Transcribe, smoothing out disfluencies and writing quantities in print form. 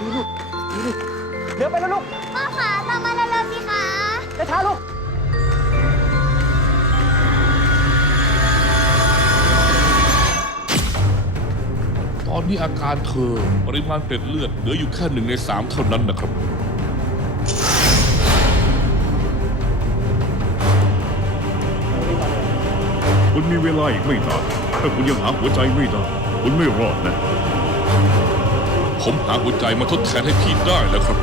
ดีลูกดีลูกเดี๋ยวไปแล้วลูก พ่อขาตามมาเร็วๆสิคะ ช้าๆลูก ตอนนี้อาการเธอปริมาณเกล็ดเลือดเหลืออยู่แค่1 ใน 3เท่านั้นนะครับคุณมีเวลาอีกไม่นานถ้าคุณยังหาหัวใจไม่ได้คุณไม่รอดนะ ผมหาหัวใจมาทดแทนให้พี่ได้แล้วครับ